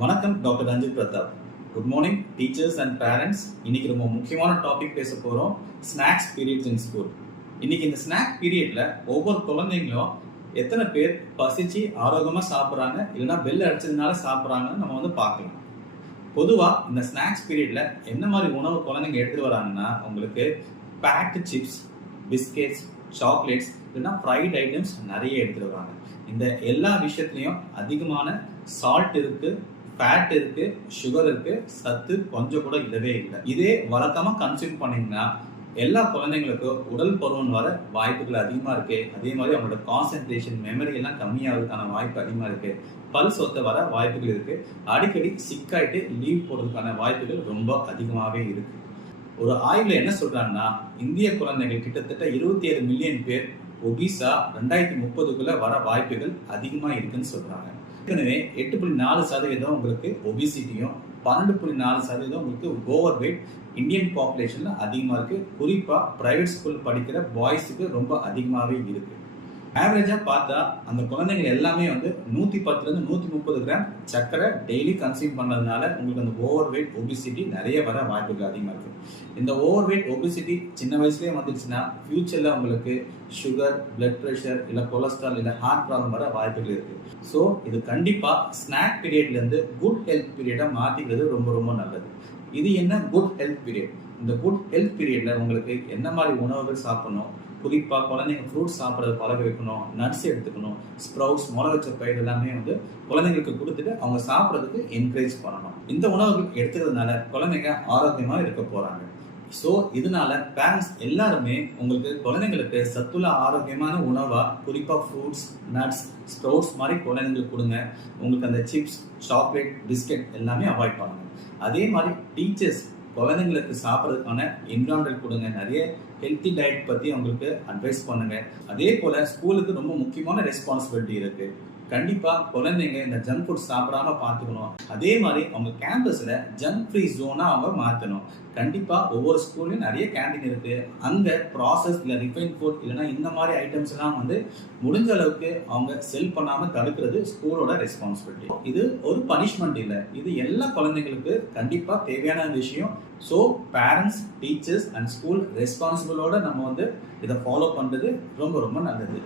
வணக்கம் doctor Ranjith Pratap. Good morning teachers and parents. இன்னைக்கு ரொம்ப முக்கியமான டாபிக் பேச போகிறோம், ஸ்நாக்ஸ் பீரியட்ஸ் இன் ஸ்கூல். இன்னைக்கு இந்த ஸ்நாக் பீரியட்ல ஒவ்வொரு குழந்தைங்களும் எத்தனை பேர் பசிச்சு ஆரோக்கியமாக சாப்பிட்றாங்க, இல்லைன்னா பெல் அடிச்சதுனால சாப்பிட்றாங்கன்னு நம்ம பார்க்கலாம். பொதுவாக இந்த ஸ்நாக்ஸ் பீரியட்ல என்ன மாதிரி உணவு குழந்தைங்க எடுத்துட்டு வராங்கன்னா, உங்களுக்கு பேக்டு சிப்ஸ், பிஸ்கெட்ஸ், சாக்லேட்ஸ், இல்லைன்னா ஃப்ரைட் ஐட்டம்ஸ் நிறைய எடுத்துட்டு வராங்க. இந்த எல்லா விஷயத்துலையும் அதிகமான சால்ட் இருக்கு, ஃபேட் இருக்கு, சுகர் இருக்கு, சத்து கொஞ்சம் கூட இல்லவே இல்லை. இதே வழக்கமா கன்சியூம் பண்ணீங்கன்னா எல்லா குழந்தைங்களுக்கும் உடல் பருவம் வர வாய்ப்புகள் அதிகமா இருக்கு. அதே மாதிரி அவங்களோட கான்சென்ட்ரேஷன், மெமரி எல்லாம் கம்மியாகிறதுக்கான வாய்ப்பு அதிகமா இருக்கு. பல் சொத்த வர வாய்ப்புகள் இருக்கு. அடிக்கடி சிக்காயிட்டு லீவ் போடுறதுக்கான வாய்ப்புகள் ரொம்ப அதிகமாகவே இருக்கு. ஒரு ஆய்வுல என்ன சொல்றாங்கன்னா, இந்திய குழந்தைகள் கிட்டத்தட்ட 27 மில்லியன் பேர் ஒபிசா 2030க்குள்ள வர வாய்ப்புகள் அதிகமா இருக்குன்னு சொல்றாங்க. ஏற்கனவே 8.4% உங்களுக்கு ஒபிசிட்டியும், 12.4% உங்களுக்கு ஓவர் வெயிட் இந்தியன் பாப்புலேஷன்ல அதிகமா இருக்கு. குறிப்பா பிரைவேட் ஸ்கூல் படிக்கிற பாய்ஸுக்கு ரொம்ப அதிகமாவே இருக்கு. ஆவரேஜா பார்த்தா அந்த குழந்தைங்க எல்லாமே 110 இருந்து 130 கிராம் சர்க்கரை டெய்லி கன்சியூம் பண்ணதுனால உங்களுக்கு அந்த ஓவர் வெயிட் ஒபிசிட்டி நிறைய வர வாய்ப்புகள் அதிகமாக இருக்கு. இந்த ஓவர் வெயிட் ஒபிசிட்டி சின்ன வயசுலேயே வந்துருச்சுன்னா ஃபியூச்சர்ல உங்களுக்கு சுகர், பிளட் ப்ரெஷர், இல்லை கொலஸ்ட்ரால், இல்லை ஹார்ட் ப்ராப்ளம் வர வாய்ப்புகள் இருக்கு. ஸோ இது கண்டிப்பா ஸ்நாக் பீரியட்ல இருந்து குட் ஹெல்த் பீரியடா மாத்திக்கிறது ரொம்ப ரொம்ப நல்லது. இது என்ன குட் ஹெல்த் பீரியட்? இந்த குட் ஹெல்த் பீரியட்ல உங்களுக்கு என்ன மாதிரி உணவுகள் சாப்பிடணும், குறிப்பாக குழந்தைங்க ஃப்ரூட்ஸ் சாப்பிட்றது பழக வைக்கணும், நட்ஸ் எடுத்துக்கணும், ஸ்ப்ரவுட்ஸ், முளை வச்ச பயிர் எல்லாமே குழந்தைங்களுக்கு கொடுத்துட்டு அவங்க சாப்பிட்றதுக்கு என்கரேஜ் பண்ணணும். இந்த உணவுகள் எடுத்துக்கிறதுனால குழந்தைங்க ஆரோக்கியமாக இருக்க போகிறாங்க. ஸோ இதனால பேரண்ட்ஸ் எல்லாருமே உங்களுக்கு குழந்தைங்களுக்கு சத்துள்ள ஆரோக்கியமான உணவாக குறிப்பாக ஃப்ரூட்ஸ், நட்ஸ், ஸ்ப்ரவுட்ஸ் மாதிரி குழந்தைங்களுக்கு கொடுங்க. உங்களுக்கு அந்த சிப்ஸ், சாக்லேட், பிஸ்கெட் எல்லாமே அவாய்ட் பண்ணுங்க. அதே மாதிரி டீச்சர்ஸ் குழந்தைங்களுக்கு சாப்பிட்றதுக்கான என்விரான்மெண்ட் கொடுங்க. நிறைய ஹெல்த்தி டயட் பற்றி அவங்களுக்கு அட்வைஸ் பண்ணுங்க. அதே போல் ஸ்கூலுக்கு ரொம்ப முக்கியமான ரெஸ்பான்சிபிலிட்டி இருக்கு. கண்டிப்பாக குழந்தைங்க இந்த ஜங்க் ஃபுட் சாப்பிடாம பார்த்துக்கணும். அதே மாதிரி அவங்க கேம்பஸில் ஜங்க் ஃப்ரீ ஜோனாக அவங்க மாற்றணும். கண்டிப்பாக ஒவ்வொரு ஸ்கூல்லையும் நிறைய கேண்டீன் இருக்கு. அங்கே ப்ராசஸ் இல்லை ரிஃபைன் ஃபுட் இல்லைன்னா இந்த மாதிரி ஐட்டம்ஸ் எல்லாம் முடிஞ்ச அளவுக்கு அவங்க செல் பண்ணாமல் தடுக்கிறது ஸ்கூலோட ரெஸ்பான்சிபிலிட்டி. இது ஒரு பனிஷ்மெண்ட் இல்லை, இது எல்லா குழந்தைங்களுக்கு கண்டிப்பாக தேவையான விஷயம். So parents, teachers and school ரெஸ்பான்சிபிளோட நம்ம இதை ஃபாலோ பண்ணுறது ரொம்ப ரொம்ப நல்லது.